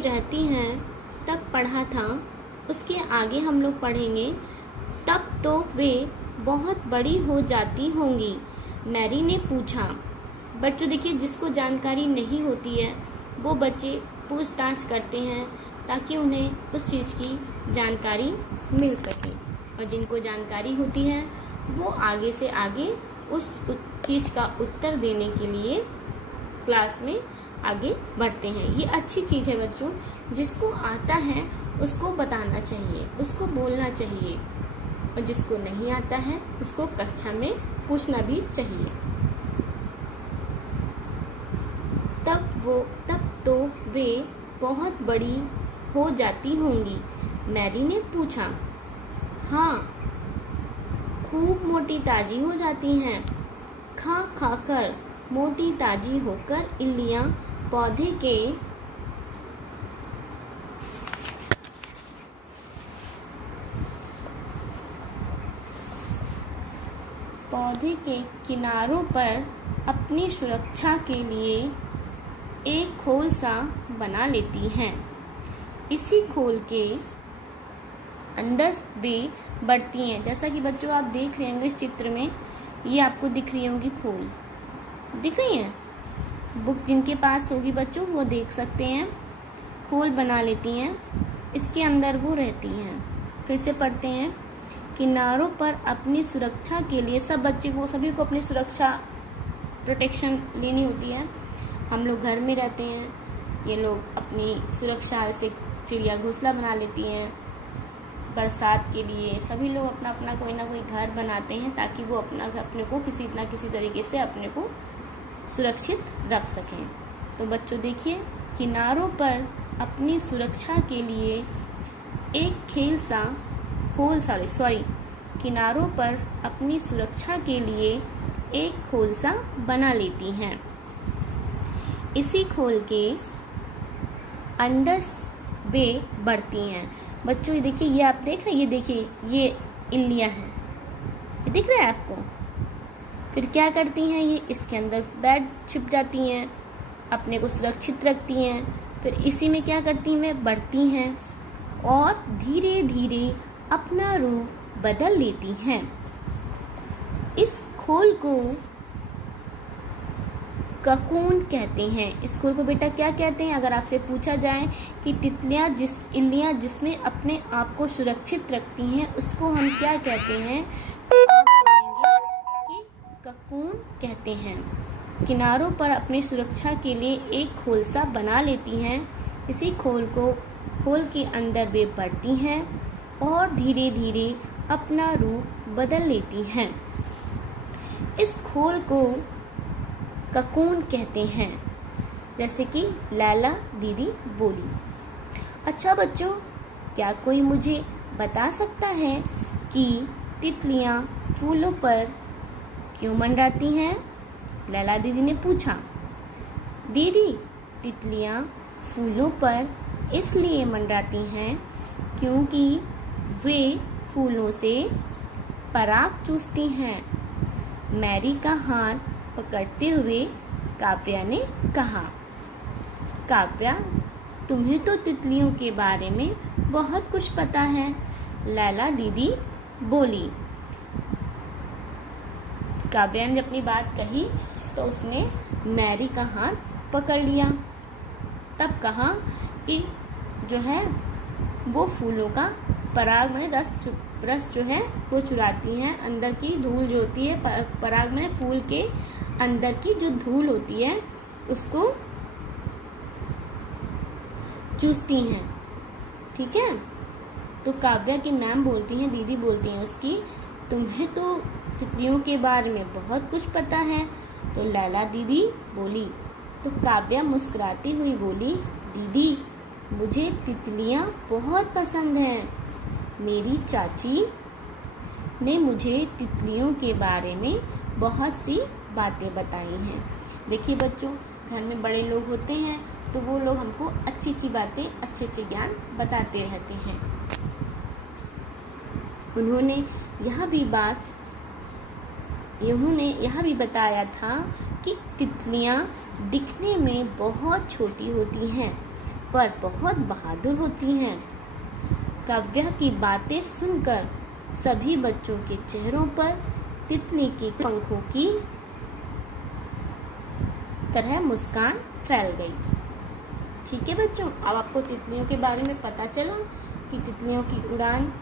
रहती हैं तक पढ़ा था। उसके आगे हम लोग पढ़ेंगे तब तो वे बहुत बड़ी हो जाती होंगी, मैरी ने पूछा। बच्चों देखिए, जिसको जानकारी नहीं होती है वो बच्चे पूछताछ करते हैं ताकि उन्हें उस चीज़ की जानकारी मिल सके, और जिनको जानकारी होती है वो आगे से आगे उस चीज़ का उत्तर देने के लिए क्लास में आगे बढ़ते हैं। ये अच्छी चीज़ है बच्चों, जिसको आता है उसको बताना चाहिए, उसको बोलना चाहिए, और जिसको नहीं आता है उसको कक्षा में पूछना भी चाहिए। तब तो वे बहुत बड़ी हो जाती होंगी, मैरी ने पूछा। हाँ, खूब मोटी ताजी हो जाती हैं। खा खा कर मोटी ताजी होकर इल्लियां पौधे के किनारों पर अपनी सुरक्षा के लिए एक खोल सा बना लेती हैं। इसी खोल के अंदर वे बढ़ती हैं। जैसा कि बच्चों आप देख रहे होंगे इस चित्र में, ये आपको दिख रही होंगी खोल, दिख रही है। बुक जिनके पास होगी बच्चों वो देख सकते हैं। खोल बना लेती हैं, इसके अंदर वो रहती हैं। फिर से पढ़ते हैं। किनारों पर अपनी सुरक्षा के लिए, सभी को अपनी सुरक्षा प्रोटेक्शन लेनी होती है। हम लोग घर में रहते हैं, ये लोग अपनी सुरक्षा से चिड़िया घोंसला बना लेती हैं। बरसात के लिए सभी लोग अपना अपना कोई ना कोई घर बनाते हैं ताकि वो अपने को किसी ना किसी तरीके से अपने को सुरक्षित रख सकें। तो बच्चों देखिए, किनारों पर अपनी सुरक्षा के लिए एक किनारों पर अपनी सुरक्षा के लिए एक खोल सा बना लेती हैं। इसी खोल के अंदर वे बढ़ती हैं। बच्चों ये देखिए, ये आप देख रहे हैं, ये देखिए, ये इल्लियां हैं, ये दिख रहा है आपको। फिर क्या करती हैं, ये इसके अंदर बैठ छिप जाती हैं, अपने को सुरक्षित रखती हैं। फिर इसी में क्या करती हैं, बढ़ती हैं और धीरे धीरे अपना रूप बदल लेती हैं। इस खोल को ककून कहते हैं। इस खोल को बेटा क्या कहते हैं? अगर आपसे पूछा जाए कि इल्लियां जिसमें अपने आप को सुरक्षित रखती हैं उसको हम क्या कहते हैं, तो आप बोलेंगे कि ककून कहते हैं। किनारों पर अपनी सुरक्षा के लिए एक खोल सा बना लेती हैं। इसी खोल के अंदर वे बढ़ती हैं और धीरे धीरे अपना रूप बदल लेती हैं। इस खोल को ककून कहते हैं, जैसे कि लैला दीदी बोली। अच्छा बच्चों, क्या कोई मुझे बता सकता है कि तितलियां फूलों पर क्यों मंडराती हैं? लैला दीदी ने पूछा। दीदी, तितलियां फूलों पर इसलिए मंडराती हैं क्योंकि वे फूलों से पराग चूसती हैं। मैरी का हाथ पकड़ते हुए काव्या ने कहा। काव्या, तुम्हें तो तितलियों के बारे में बहुत कुछ पता है, लैला दीदी बोली। काव्या ने अपनी बात कही तो उसने मैरी का हाथ पकड़ लिया। तब कहा कि जो है वो फूलों का पराग में रस जो है वो चुराती हैं। अंदर की धूल जो होती है, पराग में फूल के अंदर की जो धूल होती है उसको चूसती हैं। ठीक है, तो काव्या की मैम बोलती हैं, दीदी बोलती हैं उसकी, तुम्हें तो तितलियों के बारे में बहुत कुछ पता है। तो लैला दीदी बोली। तो काव्या मुस्कुराती हुई बोली, दीदी मुझे तितलियां बहुत पसंद हैं। मेरी चाची ने मुझे तितलियों के बारे में बहुत सी बातें बताई हैं। देखिए बच्चों, घर में बड़े लोग होते हैं तो वो लोग हमको अच्छी अच्छी बातें, अच्छे अच्छे ज्ञान बताते रहते हैं। उन्होंने यह भी बात इन्होंने यह भी बताया था कि तितलियां दिखने में बहुत छोटी होती हैं पर बहुत बहादुर होती हैं। काव्या की बातें सुनकर सभी बच्चों के चेहरों पर तितली के पंखों की तरह मुस्कान फैल गई। ठीक है बच्चों, अब आपको तितलियों के बारे में पता चला कि तितलियों की उड़ान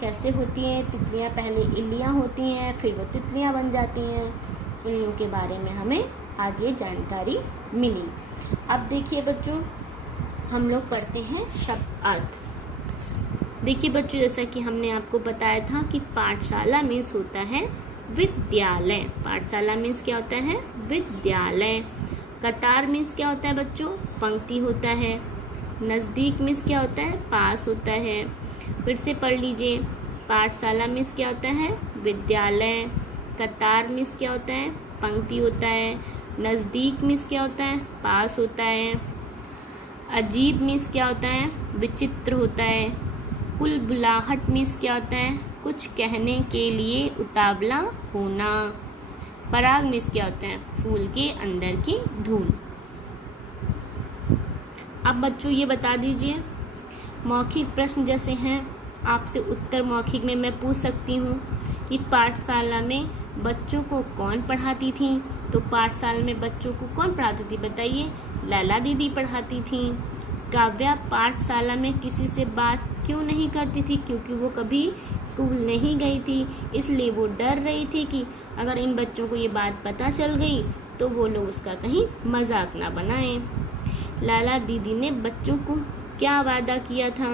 कैसे होती है। तितलियां पहले इल्लियां होती हैं, फिर वो तितलियां बन जाती हैं। इल्लियों के बारे में हमें आज ये जानकारी मिली। अब देखिए बच्चों, हम लोग पढ़ते हैं शब्द अर्थ। देखिए बच्चों, जैसा कि हमने आपको बताया था कि पाठशाला मीन्स होता है विद्यालय। पाठशाला मीन्स क्या होता है? विद्यालय। कतार मीन्स क्या होता है बच्चों? पंक्ति होता है। नज़दीक मीन्स क्या होता है? पास होता है। फिर से पढ़ लीजिए, पाठशाला मीन्स क्या होता है? विद्यालय। कतार मीन्स क्या होता है? पंक्ति होता है। नज़दीक मीन्स क्या होता है? पास होता है। अजीब मीन्स क्या होता है? विचित्र होता है। कुलबुलाहट मीन्स क्या होता है? कुछ कहने के लिए उतावला होना। पराग मीन्स क्या होता है? फूल के अंदर की धूल। अब बच्चों ये बता दीजिए, मौखिक प्रश्न जैसे हैं, आपसे उत्तर मौखिक में मैं पूछ सकती हूँ कि पाठशाला में बच्चों को कौन पढ़ाती थी? तो पाठशाला में बच्चों को कौन पढ़ाती थी बताइए? लैला दीदी पढ़ाती थी। काव्या पाठशाला में किसी से बात क्यों नहीं करती थी? क्योंकि वो कभी स्कूल नहीं गई थी, इसलिए वो डर रही थी कि अगर इन बच्चों को ये बात पता चल गई तो वो लोग उसका कहीं मजाक ना बनाएं। लैला दीदी ने बच्चों को क्या वादा किया था?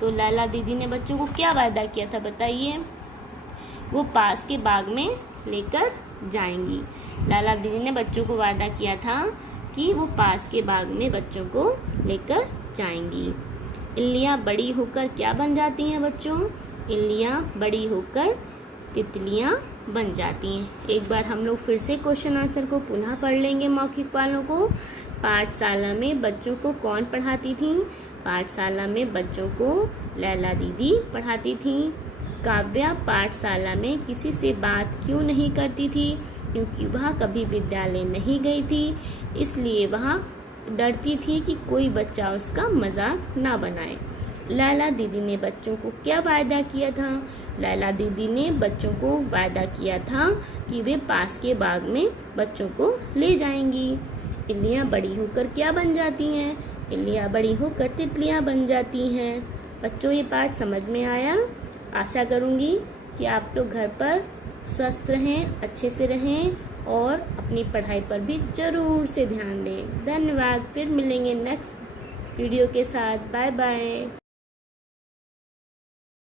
तो लैला दीदी ने बच्चों को क्या वादा किया था बताइए? वो पास के बाग में लेकर जाएंगी। लैला दीदी ने बच्चों को वादा किया था कि वो पास के बाग में बच्चों को लेकर जाएंगी। इल्लियाँ बड़ी होकर क्या बन जाती हैं बच्चों? इल्लियाँ बड़ी होकर तितलियाँ बन जाती हैं। एक बार हम लोग फिर से क्वेश्चन आंसर को पुनः पढ़ लेंगे मौखिक वालों को। पाठशाला में बच्चों को कौन पढ़ाती थी? पाठशाला में बच्चों को लैला दीदी पढ़ाती थी। काव्या पाठशाला में किसी से बात क्यों नहीं करती थी? क्योंकि वह कभी विद्यालय नहीं गई थी, इसलिए वह डरती थी कि कोई बच्चा उसका मजाक ना बनाए। लैला दीदी ने बच्चों को क्या वादा किया था? लैला दीदी ने बच्चों को वादा किया था कि वे पास के बाग में बच्चों को ले जाएंगी। इल्लियाँ बड़ी होकर क्या बन जाती हैं? इल्लियाँ बड़ी होकर तितलियाँ बन जाती हैं। बच्चों, ये पाठ समझ में आया? आशा करूँगी कि आप लोग घर पर स्वस्थ रहें, अच्छे से रहें और अपनी पढ़ाई पर भी ज़रूर से ध्यान दें। धन्यवाद। फिर मिलेंगे नेक्स्ट वीडियो के साथ। Bye bye.